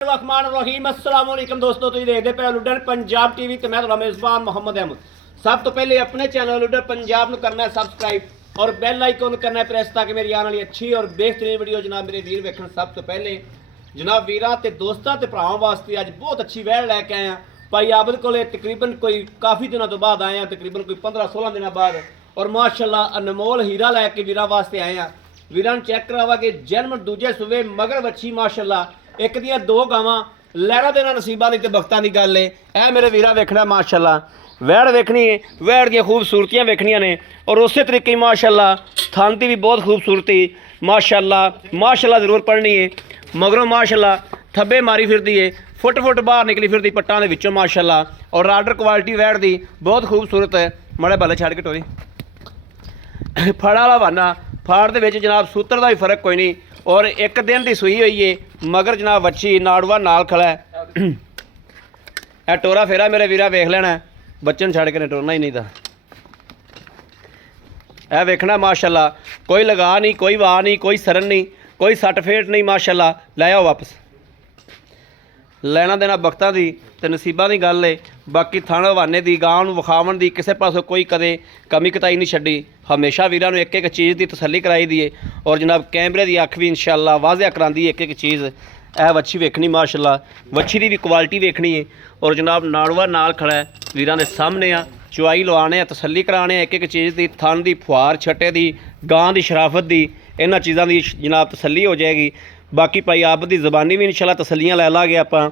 रहीम अस्सलाम वालेकुम दोस्तों, तुम देखते पे लुडन पंजाब टीवी तो मैं मेज़बान मोहम्मद अहमद। सब तो पहले अपने चैनल लुडन पंजाब को करना है सबसक्राइब और बैल आइकन करना है प्रेस ताकि मेरी आने वाली अच्छी और बेहतरीन वीडियो जनाब मेरे वीर वेखण। सब तो पहले जनाब वीरां ते दोस्तां ते भरावां वास्ते अज बहुत अच्छी वैड़ लैके आए हैं भाई आबद को तकरीबन कोई काफ़ी दिनों तो बाद आए हैं, तकरीबन कोई 15-16 दिनों बाद। और माशाल्लाह अनमोल हीरा लैके वीरां वास्ते आए हैं। वीरां चैक करावांगे जन्म दूजे सूबे मगर वच्छी माशाल्लाह एक दियां दो गावां लहरा देना नसीबा दी ते बख्तां दी गल है। ए मेरे वीरा वेखना माशाल्लाह वैड़ वेखनी है, वैड़ दी खूबसूरतियां वेखनियां ने और उस तरीके माशाल्लाह थान दी भी बहुत खूबसूरती माशाल्लाह माशाल्लाह जरूर पढ़नी है। मगरों माशाल्लाह थब्बे मारी फिरदी है, फुट फुट बाहर निकली फिरदी पट्टां दे विचों माशाल्लाह और आर्डर क्वालिटी वैड़ दी बहुत खूबसूरत है। माड़े बाले छड़ के टोरी फड़ वाला बाना फाड़ दे विच जनाब सूत्र दा भी फर्क कोई नहीं और एक दिन की सूई हुई है मगर जनाब बच्ची नाड़ुआ नाल खड़ा है। ए टोरा फेरा मेरे वीरा वेख लेना बच्चन छड़ के टोरना ही नहीं था। ए वेखना माशाल्लाह कोई लगा नहीं, कोई वाह नहीं, कोई सरन नहीं, कोई सट फेट नहीं माशाल्लाह। लै आओ वापस लेना देना बख्तां दी ते नसीबां दी गल है। बाकी थण हवाने दी गां नूं विखावन दी किसी पासों कोई कदे कमी कताई नहीं छड्डी। हमेशा वीरां नूं एक एक चीज़ की तसल्ली कराई दी है और जनाब कैमरे की अख भी इंशाअल्लाह वाज़िया करांदी एक एक चीज़। ए वच्छी वेखनी माशाल्लाह वच्छी की भी क्वालिटी वेखनी है और जनाब नाड़ुआ नाल खड़ा है वीरां दे सामने आ। चुआई लवाने तसल्ली कराने एक एक चीज़ की थन की फुहार छट्टे की गां की शराफत की इन्हां चीज़ों की जनाब तसल्ली हो जाएगी। बाकी भाई आप दी ज़बानी भी इंशाल्लाह तसल्लियाँ लै लागे आपां।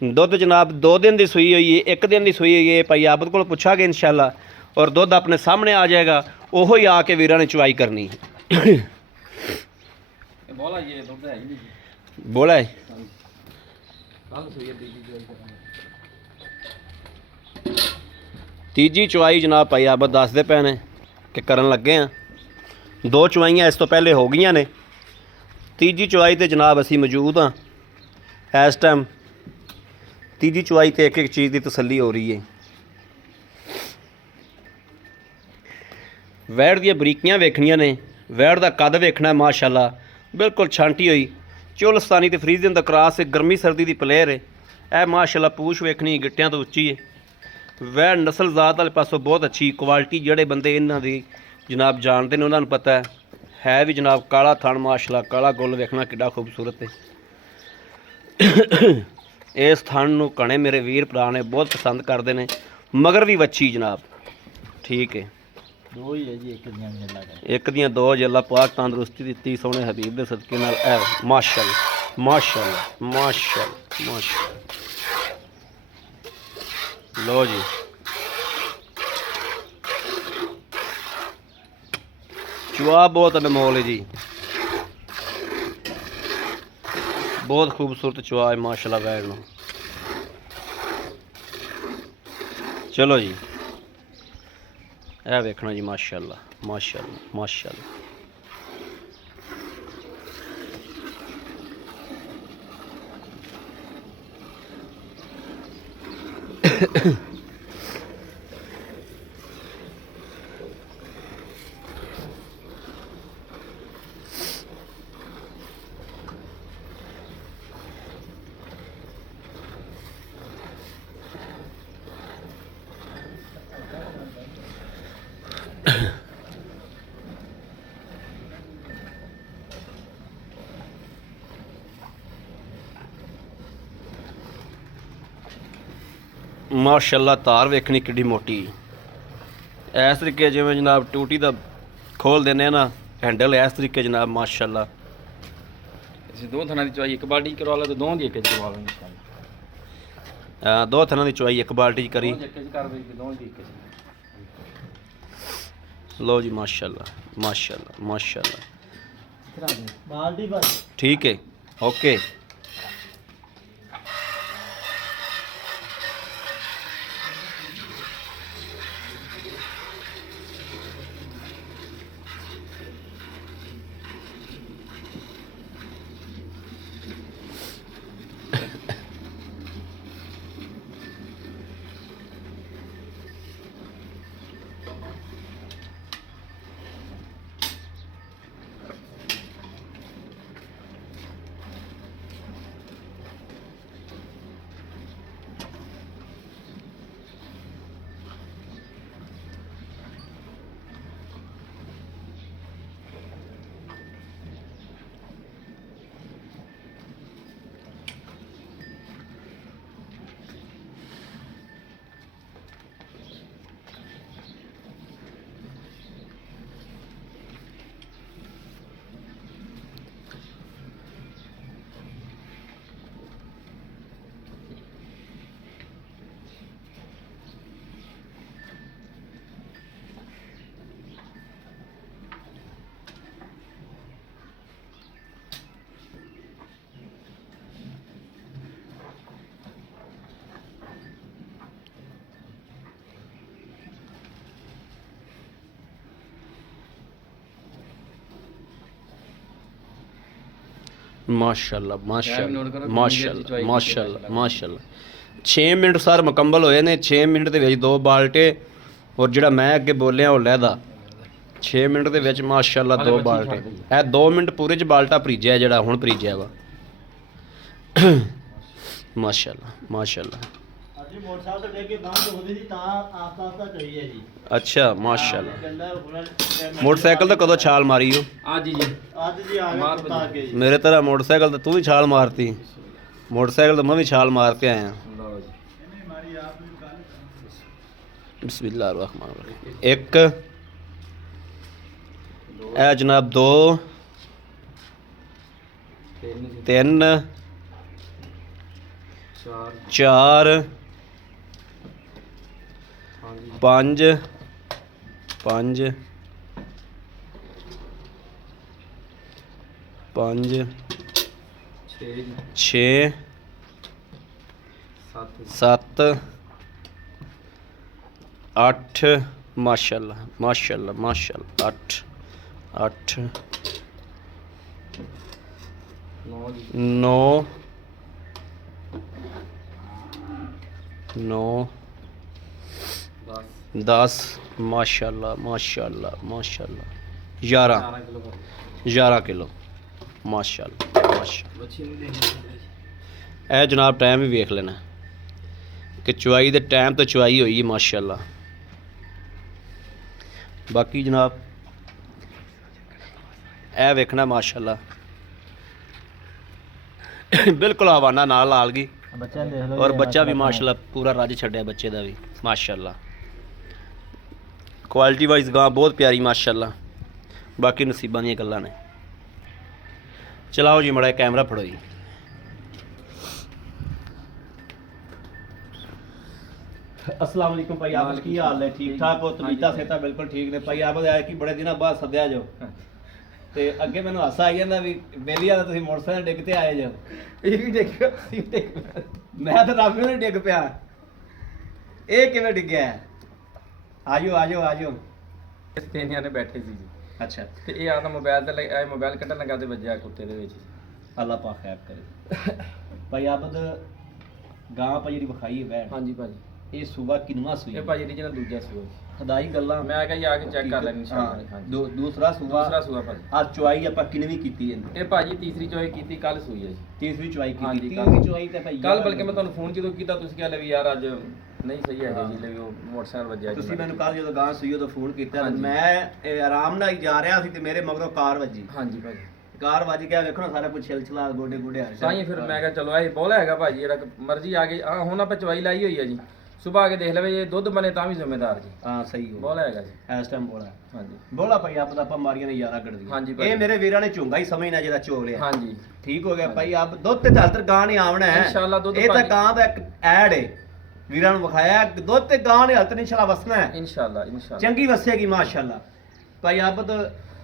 दुध जनाब 2 दिन की सूई हुई है, 1 दिन की सूई हुई है। भाई आबद को पुछागे इंशाल्लाह और दुध अपने सामने आ जाएगा। ओहो ही आके वीरां ने चुआई करनी बोला है तीजी चुआई जनाब भाई आबद दसदे पे ने कि करन लगे हैं। 2 चुआइयां इस तो पहले हो गई ने, तीजी चुआई तो जनाब असी मौजूद हाँ इस टाइम। तीजी चुआई तो एक एक चीज़ की तसल्ली हो रही है। वैड़ दी बरीकियां वेखनियां ने, वैड़ का कद वेखना माशाल्लाह बिल्कुल छांटी हुई चुलस्तानी तो फ्रीजियन का क्रॉस है, गर्मी सर्दी की प्लेयर है। ए माशाल्लाह पूछ वेखनी गिट्टियां तो उच्ची है। वैड़ नस्ल जात वाले पासों बहुत अच्छी क्वालिटी जेड़े बंदे इन्हां दी जनाब जानते हैं उन्होंने पता है भी जनाब काला थण माशाल्लाह काला गुल वेखना किड्डा खूबसूरत है। इस थण नूं कणे मेरे वीर भरा ने बहुत पसंद करते हैं। मगर भी वच्छी जनाब ठीक है, दो ही है जी, एक दियां दो जल्ला पाक तंदुरुस्ती दित्ती सोहने हबीब दे सदके नाल। ए माशाल्लाह माशाल्लाह माशाल्लाह माशाल्लाह। लो जी चुआ बहुत अनमोल है जी, बहुत खूबसूरत चुआ है माशाल्लाह वैड़ नूं। चलो जी ए वेखना जी माशाल्लाह माशाल्लाह माशाल्लाह। माशाल्लाह तार वेखनी किड्डी मोटी इस तरीके जिवें जनाब टूटी का खोल देने ना हैंडल इस तरीके जनाब माशाल्लाह। दो थना की चुआई एक बाल्टी करवा लो तो दो दी एक करवा लो। हाँ 2 थना की चुआई एक बाल्टी करी। लो जी माशाल्लाह माशाल्लाह माशाल्लाह ठीक है ओके। ਮਾਸ਼ਾਅੱਲਾ note ਕਰੋ, ਮਾਸ਼ਾਅੱਲਾ ਮਾਸ਼ਾਅੱਲਾ ਮਾਸ਼ਾਅੱਲਾ 6 ਮਿੰਟ ਸਰ ਮੁਕੰਮਲ ਹੋਏ ਨੇ 6 ਮਿੰਟ ਦੇ ਵਿੱਚ 2 ਬਾਲਟੇ ਔਰ ਜਿਹੜਾ ਮੈਂ ਅੱਗੇ ਬੋਲਿਆ ਉਹ ਲਹਿਦਾ 6 ਮਿੰਟ ਦੇ ਵਿੱਚ ਮਾਸ਼ਾਅੱਲਾ 2 ਬਾਲਟੇ ਇਹ 2 ਮਿੰਟ ਪੂਰੇ ਚ ਬਾਲਟਾ ਭਰੀਜਿਆ ਜਿਹੜਾ ਹੁਣ ਭਰੀਜਿਆ ਵਾ ਮਾਸ਼ਾਅੱਲਾ ਮਾਸ਼ਾਅੱਲਾ ਅੱਜ ਮੋਟਰਸਾਈਕਲ ਤੇ ਲੈ ਕੇ ਗਾਂ ਤੋਂ ਹੁੰਦੀ ਸੀ ਤਾਂ ਆਸਤਾ ਆਸਤਾ ਚੜੀ ਹੈ ਜੀ ਅੱਛਾ ਮਾਸ਼ਾਅੱਲਾ ਕਹਿੰਦਾ ਹੁਣ ਮੋਟਰਸਾਈਕਲ ਤੇ ਕਦੋਂ ਛਾਲ ਮਾਰੀ ਹੋ ਅੱਜ ਜੀ ਅੱਜ ਜੀ ਆ ਗਿਆ ਕੁੱਤਾ ਅੱਗੇ ਜੀ ਮੇਰੇ ਤਰ੍ਹਾਂ ਮੋਟਰਸਾਈਕਲ ਤੇ ਤੂੰ ਵੀ ਛਾਲ ਮਾਰਤੀ ਮੋਟਰਸਾਈਕਲ ਤੇ ਮੈਂ ਵੀ ਛਾਲ ਮਾਰ ਕੇ ਆਇਆ ਲਓ ਜੀ ਬਿਸਮਿਲ੍ਲਾਹਿਰ ਰਹਿਮਾਨਿਰ ਰਹੀਮ ਇੱਕ ਇਹ ਜਨਾਬ 2 ਤਿੰਨ 3 ਚਾਰ 4 ਹਾਂਜੀ 5 5 6 6 7 7 8 ਮਾਸ਼ਾਅੱਲਾ ਮਾਸ਼ਾਅੱਲਾ ਮਾਸ਼ਾਅੱਲਾ 8 8 9 ਜੀ 9 9 10 10 ਮਾਸ਼ਾਅੱਲਾ ਮਾਸ਼ਾਅੱਲਾ ਮਾਸ਼ਾਅੱਲਾ 11 11 ਕਿਲੋ 11 ਕਿਲੋ ਮਾਸ਼ਾਅੱਲਾ ਮਾਸ਼ਾਅੱਲਾ ਬੱਚੀ ਨੂੰ ਦੇ ਇਹ ਜਨਾਬ ਟਾਈਮ ਵੀ ਵੇਖ ਲੈਣਾ ਕਿ ਚੁਆਈ ਦੇ ਟਾਈਮ ਤੇ ਚੁਆਈ ਹੋਈ ਹੈ ਮਾਸ਼ਾਅੱਲਾ ਬਾਕੀ ਜਨਾਬ ਇਹ ਵੇਖਣਾ ਮਾਸ਼ਾਅੱਲਾ ਬਿਲਕੁਲ ਹਵਾਨਾ ਨਾਲ ਲਾਲ ਗਈ ਬੱਚਾ ਦੇਖ ਲਓ ਔਰ ਬੱਚਾ ਵੀ ਮਾਸ਼ਾਅੱਲਾ ਪੂਰਾ ਰੱਜ ਛੱਡਿਆ ਬੱਚੇ ਦਾ ਵੀ ਮਾਸ਼ਾਅੱਲਾ ਕੁਆਲਿਟੀ ਵਾਈਜ਼ ਗਾਂ ਬਹੁਤ ਪਿਆਰੀ ਮਾਸ਼ਾਅੱਲਾ ਬਾਕੀ ਨਸੀਬਾਂ ਦੀਆਂ ਗੱਲਾਂ ਨੇ ਚਲਾਓ ਜੀ ਮੜਾ ਕੈਮਰਾ ਫੜੋ ਜੀ अस्सलाम वालेकुम भाई आप की हाल है ठीक ठाक हो तबीयत सेहत बिल्कुल ठीक ने भाई आप आया कि बड़े दिनों बाद सद्या जो ਤੇ ਅੱਗੇ ਮੈਨੂੰ ਹਾਸਾ ਆਈ ਜਾਂਦਾ ਵੀ ਮੇਰੀ ਆ ਤੁਸੀਂ ਮੋਟਰਸਾਈਕਲ ਡਿੱਗ ਤੇ ਆਏ ਜੋ ਇਹ ਵੀ ਡਿੱਗ ਪਿਆ ਮੈਂ ਤਾਂ ਰੱਬ ਨੂੰ ਡਿੱਗ ਪਿਆ ਇਹ ਕਿਵੇਂ ਡਿੱਗਿਆ ਆਜੋ ਆਜੋ ਆਜੋ ਤਿੰਨ ਜਣੇ ਬੈਠੇ ਸੀ ਜੀ ਅੱਛਾ ਤੇ ਇਹ ਆਦਾ ਮੋਬਾਈਲ ਤੇ ਇਹ ਮੋਬਾਈਲ ਕੱਢਣ ਲੱਗਾ ਤੇ ਵੱਜਿਆ ਕੁੱਤੇ ਦੇ ਵਿੱਚ ਅੱਲਾਹ ਪਾਕ ਖੈਰ ਕਰੇ ਭਾਈ ਆਬਦ ਗਾਂ ਭਾਈ ਜਿਹੜੀ ਵਿਖਾਈ ਹੈ ਬੈਠ ਹਾਂਜੀ ਭਾਜੀ ਇਹ ਸੂਬਾ ਕਿੰਨਵਾਂ ਸੂਈ ਇਹ ਭਾਜੀ ਰੀਜਨਲ ਦੂਜਾ ਸੂਆ ਖੁਦਾਈ ਗੱਲਾਂ ਮੈਂ ਕਿਹਾ ਜੀ ਆ ਕੇ ਚੈੱਕ ਕਰ ਲੈਣੀ ਇਨਸ਼ਾਅੱਲਾ ਹਾਂਜੀ ਦੂਸਰਾ ਸੂਬਾ ਦੂਸਰਾ ਸੂਆ ਭਾਜੀ ਆ ਚੁਆਈ ਆਪਾਂ ਕਿੰਨਵੀਂ ਕੀਤੀ ਹੈ ਇਹ ਭਾਜੀ ਤੀਸਰੀ ਚੋਈ ਕੀਤੀ ਕੱਲ ਸੂਈ ਹੈ ਜੀ ਤੀਸਰੀ ਚੁਆਈ ਹਾਂਜੀ, ਕੀਤੀ ਕੱਲ੍ਹ। ਤੀਸਰੀ ਚੁਆਈ ਤੇ ਭਾਈ ਕੱਲ ਬਲਕਿ ਮੈਂ ਤੁਹਾਨੂੰ ਫੋਨ ਜਦੋਂ ਕੀਤਾ ਤੁਸੀਂ ਕਿਹਾ ਲੈ ਵੀ ਯਾਰ ਅੱਜ ਨਹੀਂ ਸਹੀ ਹੈ ਜੀ ਲੈ ਵੀ ਉਹ ਮੋਟਰਸਾਈਕਲ ਵੱਜਿਆ ਜੀ ਤੁਸੀਂ ਮੈਨੂੰ ਕੱਲ ਜਦੋਂ ਗਾਂ ਸੂਈ ਉਦੋਂ ਫੋਨ ਕੀਤਾ ਹਾਂਜੀ। ਮੈਂ ਆਰਾਮ ਨਾਲ ਹੀ ਜਾ ਰਿਹਾ ਸੀ ਤੇ ਮੇਰੇ ਮਗਰੋਂ ਕਾਰ ਵੱਜੀ ਹਾਂਜੀ ਭਾਜੀ ਕਾਰ ਵੱਜ ਗਿਆ ਵੇਖੋ ਨਾ ਸਾਰਾ ਕੁਝ ਛਿਲਛਲਾ ਗੋਡੇ ਗੋਡੇ ਆ ਤਾਂ ਹੀ ਫਿਰ ਮੈਂ ਕਿਹਾ ਚਲੋ ਇਹ ਬੋਲਾ ਹੈਗਾ ਭਾਜੀ ਜਿਹੜਾ ਮਰਜ਼ੀ ਆ ਗਈ ਆ ਹੁਣ ਆਪਾਂ ਚਵਾਈ ਲਾਈ ਹੋਈ ਹੈ ਜੀ ਸਵੇਰ ਆ ਕੇ ਦੇਖ ਲਵੇ ਜੇ ਦੁੱਧ ਬਣੇ ਤਾਂ ਵੀ ਜ਼ਿੰਮੇਦਾਰ ਜੀ ਹਾਂ ਸਹੀ ਹੋ ਬੋਲਾ ਹੈਗਾ ਜੀ ਇਸ ਟਾਈਮ ਬੋਲਾ ਹਾਂਜੀ ਬੋਲਾ ਭਾਈ ਆਪ ਦਾ ਆਪਾਂ ਮਾਰੀਆਂ ਨੇ ਯਾਰਾ ਕੱਢਦੀਆਂ ਹਾਂਜੀ ਭਾਈ। ਇਹ ਮੇਰੇ ਵੀਰਾਂ ਨੇ ਝੁੰਗਾ ਹੀ ਸਮਝਣਾ ਜਿਹੜਾ ਚੋ ਲਿਆ ਹਾਂਜੀ ਠੀਕ ਹੋ ਗਿਆ ਭਾਈ ਆਪ ਦੁੱਧ ਤੇ ਚੱਲਤਰ ਗਾਂ ਨਹੀਂ ਆਵਣਾ ਹੈ ਇਨਸ਼ਾਅੱਲਾ ਦੁੱਧ ਇਹ ਤਾਂ ਭਾਜੀ। ਗਾਂ ਦਾ ਇੱਕ ਐਡ ਹੈ ਵੀਰਾਂ ਨੂੰ ਵਿਖਾਇਆ ਦੁੱਧ ਤੇ ਗਾਂ ਨੇ ਹਲਤ ਇਨਸ਼ਾਅੱਲਾ ਵਸਣਾ ਹੈ ਇਨਸ਼ਾਅੱਲਾ ਇਨਸ਼ਾਅੱਲਾ ਚੰਗੀ ਵਸੇਗੀ ਮਾਸ਼ਾਅੱਲਾ ਭਾਈ ਆਬਦ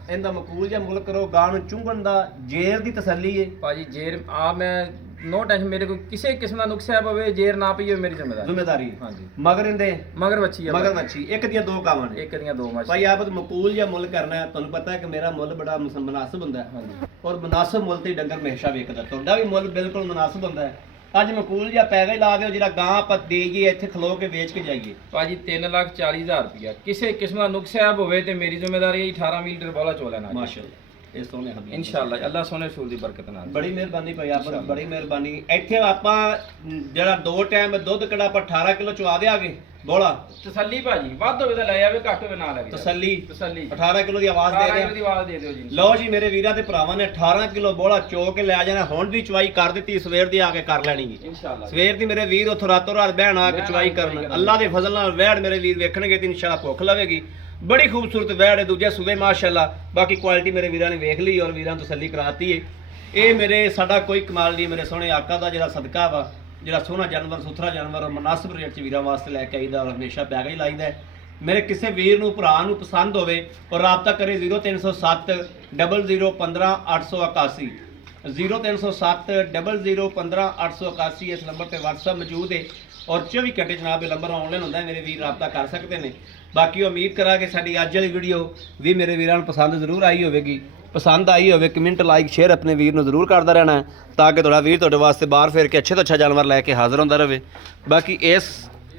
ਇਹਦਾ ਮਕਬੂਲ ਜਿਹਾ ਮੁੱਲ ਕਰੋ ਗਾਂ ਨੂੰ ਚੁੰਗਣ ਦਾ ਜੇਰ ਦੀ ਤਸੱਲੀ ਹੈ ਭਾਜੀ ਜੇਰ ਆ ਮੈਂ ਨੋ ਟੈਨਸ਼ਨ ਮੇਰੇ ਕੋਈ ਕਿਸੇ ਕਿਸਮ ਦਾ ਨੁਕਸਿਆ ਪਵੇ ਜੇਰ ਨਾ ਪਈ ਹੋਵੇ ਮੇਰੀ ਜ਼ਿੰਮੇਦਾਰੀ ਜ਼ਿੰਮੇਦਾਰੀ ਹੈ। ਹਾਂਜੀ ਮਗਰ ਇਹਦੇ ਮਗਰ ਬੱਚੀ ਆ ਮਗਰ ਭਾਜੀ। ਮੱਛੀ ਇੱਕ ਦੀਆਂ ਦੋ ਕਾਵਾਂ ਨੇ ਇੱਕ ਦੀਆਂ ਦੋ ਮਾਸ਼ਾ ਭਾਈ ਆਬਦ ਮਕਬੂਲ ਜਿਹਾ ਮੁੱਲ ਕਰਨਾ ਹੈ ਤੁਹਾਨੂੰ ਪਤਾ ਹੈ ਕਿ ਮੇਰਾ ਮੁੱਲ ਬੜਾ ਮੁਨਾਸਬ ਹੁੰਦਾ ਹੈ ਹਾਂਜੀ ਔਰ ਮੁਨਾਸਬ ਮੁੱਲ ਤੇ ਡੰਗਰ ਹਮੇਸ਼ਾ ਵੇਖਦਾ ਤੁਹਾਡਾ ਵੀ ਮੁੱਲ ਬਿਲਕੁਲ ਮੁਨਾਸਬ ਹੁੰਦਾ ਹੈ ਅੱਜ ਮਕਬੂਲ ਜਿਹਾ ਪੈਗਾ ਹੀ ਲਾ ਦਿਓ ਜਿਹੜਾ ਗਾਂ ਆਪਾਂ ਦੇਈਏ ਇੱਥੇ ਖਲੋ ਕੇ ਵੇਚ ਕੇ ਜਾਈਏ ਭਾਜੀ 3,40,000 ਰੁਪਇਆ ਕਿਸੇ ਕਿਸਮ ਦਾ ਨੁਕਸਿਆ ਹੋਵੇ ਤੇ ਮੇਰੀ ਜ਼ਿੰਮੇਦਾਰੀ ਹੈ 18 ਲੀਟਰ ਬੋਲਾ ਚੋ ਲੈਣਾ ਮਾਸ਼ਾਅੱਲਾ ਇਹ ਸੋਹਣੇ ਹਬੀਬ ਇਨਸ਼ਾਅੱਲਾ ਅੱਲਾਹ ਸੋਨੇ ਰਸੂਲ ਦੀ ਬਰਕਤ ਨਾਲ ਬੜੀ ਮਿਹਰਬਾਨੀ ਭਾਈ ਆਪ ਦੀ ਬੜੀ ਮਿਹਰਬਾਨੀ ਇੱਥੇ ਆਪਾਂ ਜਿਹੜਾ 2 ਟਾਈਮ ਦੁੱਧ ਕਿਹੜਾ ਆਪਾਂ 18 ਕਿਲੋ ਚਵਾ ਦਿਆਂਗੇ ਬੋਲਾ ਤਸੱਲੀ ਭਾਜੀ ਵੱਧ ਹੋਵੇ ਤਾਂ ਲੈ ਆਵੇ ਘੱਟ ਹੋਵੇ ਨਾ ਲਵੇ ਤਸੱਲੀ ਤਸੱਲੀ 18 ਕਿਲੋ ਦੀ ਆਵਾਜ਼ ਦੇ 18 ਦਿਆਂ ਦੀ ਆਵਾਜ਼ ਦੇ ਦਿਓ ਜੀ ਲਓ ਜੀ ਮੇਰੇ ਵੀਰਾਂ ਤੇ ਭਰਾਵਾਂ ਨੇ 18 ਕਿਲੋ ਬੋਲਾ ਚੋ ਕੇ ਲੈ ਜਾਣਾ ਹੁਣ ਦੀ ਚਵਾਈ ਕਰ ਦਿੱਤੀ ਸਵੇਰ ਦੀ ਆ ਕੇ ਕਰ ਲੈਣੀ ਜੀ ਇਨਸ਼ਾਅੱਲਾ ਸਵੇਰ ਦੀ ਮੇਰੇ ਵੀਰ ਉੱਥੋਂ ਰਾਤੋਂ ਰਾਤ ਬਹਿਣ ਆ ਕੇ ਚਵਾਈ ਕਰਨ ਅੱਲਾਹ ਦੇ ਫਜ਼ਲ ਨਾਲ ਵਹਿੜ ਮੇਰੇ ਵੀਰ ਵੇਖਣਗੇ ਤੇ ਇਨਸ਼ਾਅੱਲਾ ਭੁੱਖ ਲਵੇਗੀ ਬੜੀ ਖੂਬਸੂਰਤ ਵਹਿੜ ਹੈ ਦੂਜੇ ਸੂਬੇ ਮਾਸ਼ਾਅੱਲਾ ਬਾਕੀ ਕੁਆਲਿਟੀ ਮੇਰੇ ਵੀਰਾਂ ਨੇ ਵੇਖ ਲਈ ਔਰ ਵੀਰਾਂ ਨੂੰ ਤਸੱਲੀ ਕਰਾਤੀ ਹੈ ਇਹ ਮੇਰੇ ਸਾਡਾ ਕੋਈ ਕਮਾਲ ਨਹੀਂ ਮੇਰੇ ਸੋਹਣੇ ਆਕਾ ਦਾ ਜਿਹੜਾ ਸਦਕਾ ਵਾ ਜਿਹੜਾ ਸੋਹਣਾ ਜਾਨਵਰ ਸੁਥਰਾ ਜਾਨਵਰ ਔਰ ਮੁਨਾਸਿਬ ਰੇਟ 'ਚ ਵੀਰਾਂ ਵਾਸਤੇ ਲੈ ਕੇ ਆਈਦਾ ਔਰ ਹਮੇਸ਼ਾ ਪੈਗਾ ਹੀ ਲਾਈਦਾ ਮੇਰੇ ਕਿਸੇ ਵੀਰ ਨੂੰ ਭਰਾ ਨੂੰ ਪਸੰਦ ਹੋਵੇ ਔਰ ਰਾਬਤਾ ਕਰੇ 0307 0015 881 0307 0015 881 ਇਸ ਨੰਬਰ ਤੇ WhatsApp ਮੌਜੂਦ ਹੈ ਔਰ 24 ਘੰਟੇ ਜਨਾਬ ਇਹ ਨੰਬਰ ਆਨਲਾਈਨ ਹੁੰਦਾ ਹੈ ਮੇਰੇ ਵੀਰ ਰਾਬਤਾ ਕਰ ਸਕਦੇ ਨੇ ਬਾਕੀ ਉਮੀਦ ਕਰਾਂਗੇ ਸਾਡੀ ਅੱਜ ਵਾਲੀ ਵੀਡੀਓ ਵੀ ਮੇਰੇ ਵੀਰਾਂ ਨੂੰ ਪਸੰਦ ਜ਼ਰੂਰ ਆਈ ਹੋਵੇਗੀ ਪਸੰਦ ਆਈ ਹੋਵੇ ਕਮੈਂਟ ਲਾਈਕ ਸ਼ੇਅਰ ਆਪਣੇ ਵੀਰ ਨੂੰ ਜ਼ਰੂਰ ਕਰਦਾ ਰਹਿਣਾ ਹੈ, ਤਾਂ ਕਿ ਤੁਹਾਡਾ ਵੀਰ ਤੁਹਾਡੇ ਵਾਸਤੇ ਬਾਹਰ ਫੇਰ ਕੇ ਅੱਛੇ ਤੋਂ ਅੱਛਾ ਜਾਨਵਰ ਲੈ ਕੇ ਹਾਜ਼ਰ ਹੁੰਦਾ ਰਹੇ। ਬਾਕੀ ਇਸ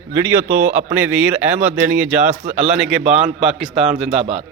ਵੀਡੀਓ ਤੋਂ ਆਪਣੇ ਵੀਰ ਅਹਿਮਦ ਦੇਣੀ ਇਜਾਜ਼ਤ। ਅੱਲਾ ਨਿਗਹਿਬਾਨ, ਪਾਕਿਸਤਾਨ ਜ਼ਿੰਦਾਬਾਦ।